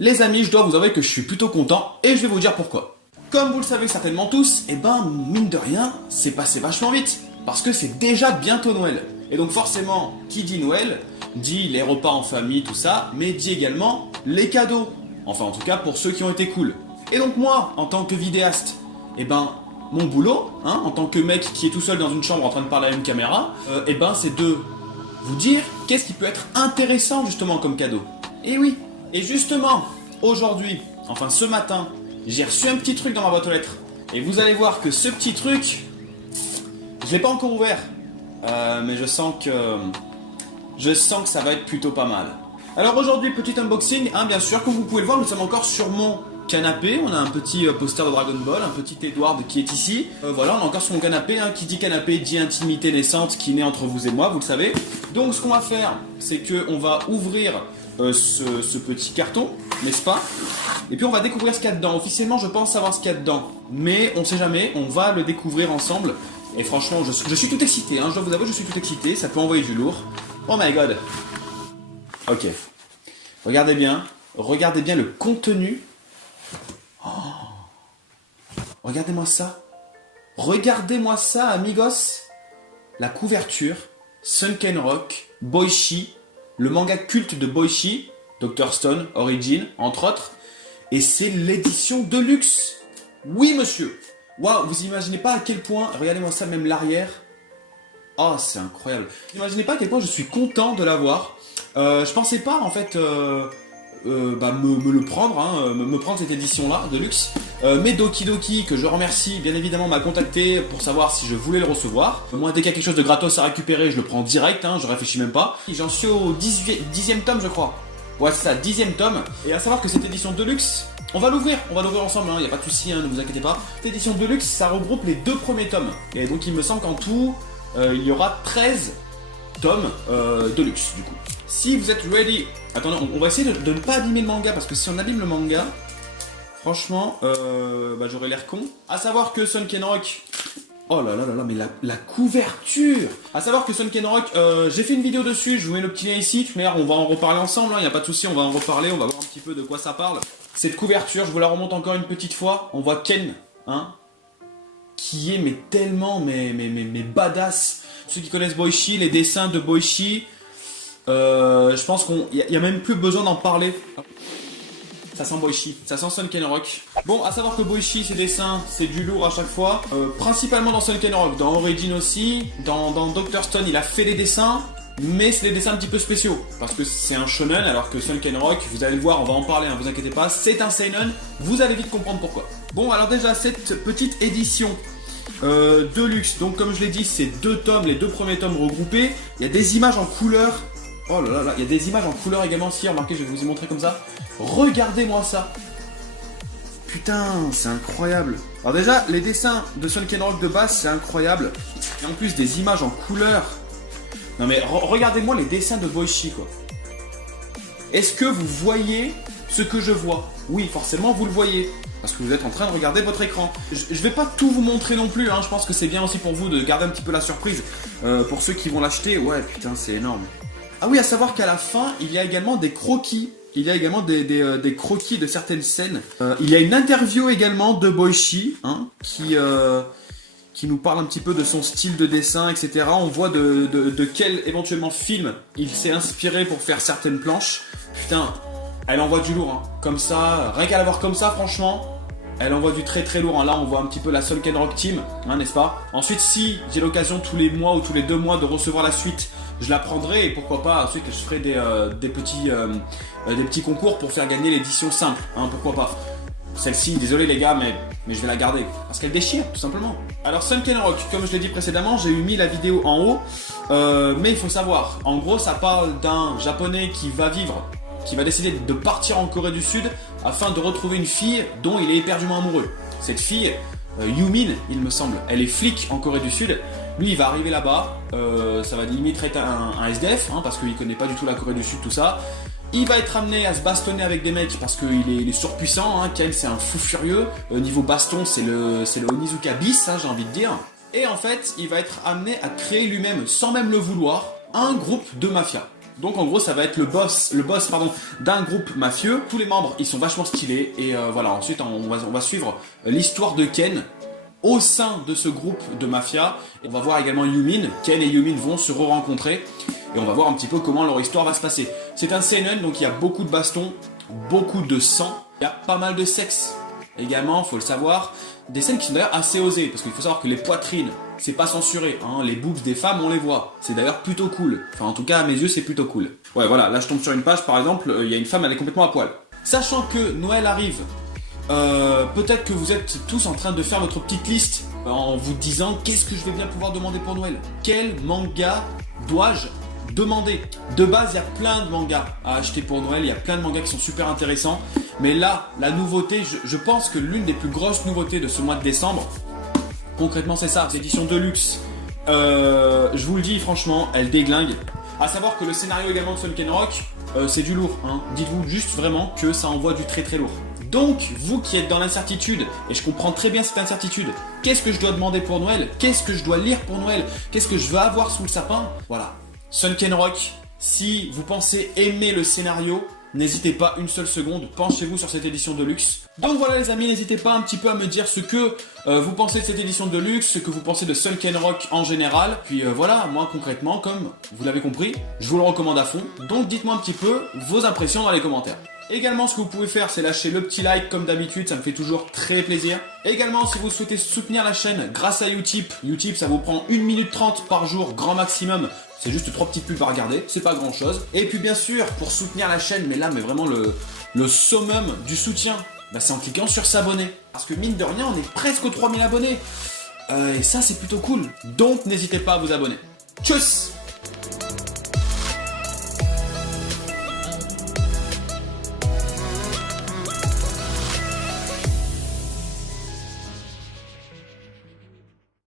Les amis, je dois vous avouer que je suis plutôt content et je vais vous dire pourquoi. Comme vous le savez certainement tous, mine de rien, c'est passé vachement vite. Parce que c'est déjà bientôt Noël. Et donc forcément, qui dit Noël, dit les repas en famille, tout ça, mais dit également les cadeaux. Enfin en tout cas pour ceux qui ont été cool. Et donc moi, en tant que vidéaste, mon boulot, en tant que mec qui est tout seul dans une chambre en train de parler à une caméra, c'est de vous dire qu'est-ce qui peut être intéressant justement comme cadeau. Et oui, et justement, aujourd'hui, enfin ce matin, j'ai reçu un petit truc dans ma boîte aux lettres. Et vous allez voir que ce petit truc, je l'ai pas encore ouvert, mais je sens que ça va être plutôt pas mal. Alors aujourd'hui, petit unboxing, bien sûr, comme vous pouvez le voir, nous sommes encore sur mon canapé. On a un petit poster de Dragon Ball, un petit Edward qui est ici. Voilà, on est encore sur mon canapé. Qui dit canapé dit intimité naissante qui naît entre vous et moi, vous le savez. Donc ce qu'on va faire, c'est qu'on va ouvrir ce petit carton, n'est-ce pas? Et puis on va découvrir ce qu'il y a dedans. Officiellement, je pense savoir ce qu'il y a dedans. Mais on sait jamais, on va le découvrir ensemble. Et franchement, je suis tout excité, je dois vous avouer, je suis tout excité. Ça peut envoyer du lourd. Oh my god. Ok. Regardez bien le contenu. Oh. Regardez-moi ça. Regardez-moi ça, amigos. La couverture, Sunken Rock, Boichi, le manga culte de Boichi, Dr. Stone, Origin, entre autres. Et c'est l'édition Deluxe. Oui, monsieur. Waouh, vous imaginez pas à quel point, regardez-moi ça, même l'arrière. Oh, c'est incroyable. Vous imaginez pas à quel point je suis content de l'avoir. Je pensais pas, en fait, me le prendre, me prendre cette édition-là, de luxe. Mais Doki Doki, que je remercie, bien évidemment, m'a contacté pour savoir si je voulais le recevoir. Moi, dès qu'il y a quelque chose de gratos à récupérer, je le prends direct, je réfléchis même pas. J'en suis au 10e tome, je crois. Ouais, c'est ça, 10e tome. Et à savoir que cette édition de luxe, on va l'ouvrir ensemble, il n'y a pas de souci, ne vous inquiétez pas. Cette édition de luxe, ça regroupe les 2 premiers tomes. Et donc, il me semble qu'en tout, il y aura 13 tomes de luxe, du coup. Si vous êtes ready, attendez, on va essayer de ne pas abîmer le manga, parce que si on abîme le manga, franchement, j'aurais l'air con. À savoir que Sunken Rock, oh là là là là, mais la couverture. À savoir que Sunken Rock, j'ai fait une vidéo dessus, je vous mets le petit lien ici, mais on va en reparler ensemble, il n'y a pas de souci, on va en reparler, on va voir un petit peu de quoi ça parle. Cette couverture, je vous la remonte encore une petite fois, on voit Ken, qui est tellement badass. Ceux qui connaissent Boichi, les dessins de Boichi, je pense qu'il n'y a même plus besoin d'en parler. Ça sent Boichi, ça sent Sunken Rock. Bon, à savoir que Boichi, ses dessins, c'est du lourd à chaque fois. Principalement dans Sunken Rock, dans Origin aussi. Dans Dr. Stone, il a fait des dessins, mais c'est des dessins un petit peu spéciaux. Parce que c'est un shonen, alors que Sunken Rock, vous allez le voir, on va en parler, vous inquiétez pas, c'est un seinen. Vous allez vite comprendre pourquoi. Bon, alors déjà, cette petite édition de luxe, donc comme je l'ai dit, c'est 2 tomes, les 2 premiers tomes regroupés. Il y a des images en couleur. Oh là là là, il y a des images en couleur également. Si, remarquez, je vais vous y montrer comme ça. Regardez-moi ça. Putain, c'est incroyable. Alors déjà, les dessins de Sunken Rock de base, c'est incroyable. Et en plus, des images en couleur. Non mais regardez-moi les dessins de Boichi, quoi. Est-ce que vous voyez ce que je vois? Oui, forcément, vous le voyez. Parce que vous êtes en train de regarder votre écran. Je vais pas tout vous montrer non plus, je pense que c'est bien aussi pour vous de garder un petit peu la surprise. Pour ceux qui vont l'acheter, ouais, putain, c'est énorme. Ah oui, à savoir qu'à la fin, il y a également des croquis. Il y a également des croquis de certaines scènes. Il y a une interview également de Boichi, qui nous parle un petit peu de son style de dessin, etc. On voit de quel éventuellement film il s'est inspiré pour faire certaines planches. Putain, elle envoie du lourd, comme ça, rien qu'à la voir comme ça, franchement, elle envoie du très très lourd. Là, on voit un petit peu la Sunken Rock Team, n'est-ce pas? Ensuite, si j'ai l'occasion tous les mois ou tous les 2 mois de recevoir la suite, je la prendrai et pourquoi pas, ensuite je ferai des petits concours pour faire gagner l'édition simple, pourquoi pas. Celle-ci, désolé les gars, mais je vais la garder, parce qu'elle déchire, tout simplement. Alors Sunken Rock, comme je l'ai dit précédemment, j'ai mis la vidéo en haut, mais il faut savoir, en gros ça parle d'un japonais qui va décider de partir en Corée du Sud afin de retrouver une fille dont il est éperdument amoureux. Cette fille, Yumin, il me semble, elle est flic en Corée du Sud. Lui, il va arriver là-bas, ça va limite être un SDF, parce qu'il connaît pas du tout la Corée du Sud, tout ça. Il va être amené à se bastonner avec des mecs parce qu'il est surpuissant, Ken c'est un fou furieux. Niveau baston, c'est le Onizuka bis, j'ai envie de dire. Et en fait, il va être amené à créer lui-même, sans même le vouloir, un groupe de mafia. Donc en gros ça va être le boss pardon, d'un groupe mafieux. Tous les membres ils sont vachement stylés et voilà, ensuite on va suivre l'histoire de Ken au sein de ce groupe de mafia. Et on va voir également Yumin. Ken et Yumin vont se re-rencontrer et on va voir un petit peu comment leur histoire va se passer. C'est un seinen, donc il y a beaucoup de bastons, beaucoup de sang, il y a pas mal de sexe également, faut le savoir. Des scènes qui sont d'ailleurs assez osées, parce qu'il faut savoir que les poitrines, c'est pas censuré, hein. Les boobs des femmes, on les voit. C'est d'ailleurs plutôt cool. Enfin, en tout cas, à mes yeux, c'est plutôt cool. Ouais, voilà, là je tombe sur une page, par exemple, il y a une femme, elle est complètement à poil. Sachant que Noël arrive, peut-être que vous êtes tous en train de faire votre petite liste en vous disant qu'est-ce que je vais bien pouvoir demander pour Noël. Quel manga dois-je demander? De base, il y a plein de mangas à acheter pour Noël, il y a plein de mangas qui sont super intéressants. Mais là, la nouveauté, je pense que l'une des plus grosses nouveautés de ce mois de décembre, concrètement c'est ça, c'est édition Deluxe. Je vous le dis franchement, elle déglingue. À savoir que le scénario également de Sunken Rock, c'est du lourd, hein. Dites-vous juste vraiment que ça envoie du très très lourd. Donc, vous qui êtes dans l'incertitude, et je comprends très bien cette incertitude, qu'est-ce que je dois demander pour Noël? Qu'est-ce que je dois lire pour Noël? Qu'est-ce que je veux avoir sous le sapin? Voilà. Sunken Rock, si vous pensez aimer le scénario, n'hésitez pas une seule seconde, penchez-vous sur cette édition de luxe. Donc voilà les amis, n'hésitez pas un petit peu à me dire ce que vous pensez de cette édition de luxe, ce que vous pensez de Sunken Rock en général. Puis voilà, moi concrètement, comme vous l'avez compris, je vous le recommande à fond. Donc dites-moi un petit peu vos impressions dans les commentaires. Également, ce que vous pouvez faire, c'est lâcher le petit like comme d'habitude, ça me fait toujours très plaisir. Également, si vous souhaitez soutenir la chaîne grâce à Utip, Utip ça vous prend 1 minute 30 par jour, grand maximum. C'est juste 3 petites pubs à regarder, c'est pas grand chose. Et puis bien sûr, pour soutenir la chaîne, mais là, mais vraiment le summum du soutien, bah, c'est en cliquant sur s'abonner. Parce que mine de rien, on est presque aux 3000 abonnés. Et ça, c'est plutôt cool. Donc, n'hésitez pas à vous abonner. Tchuss!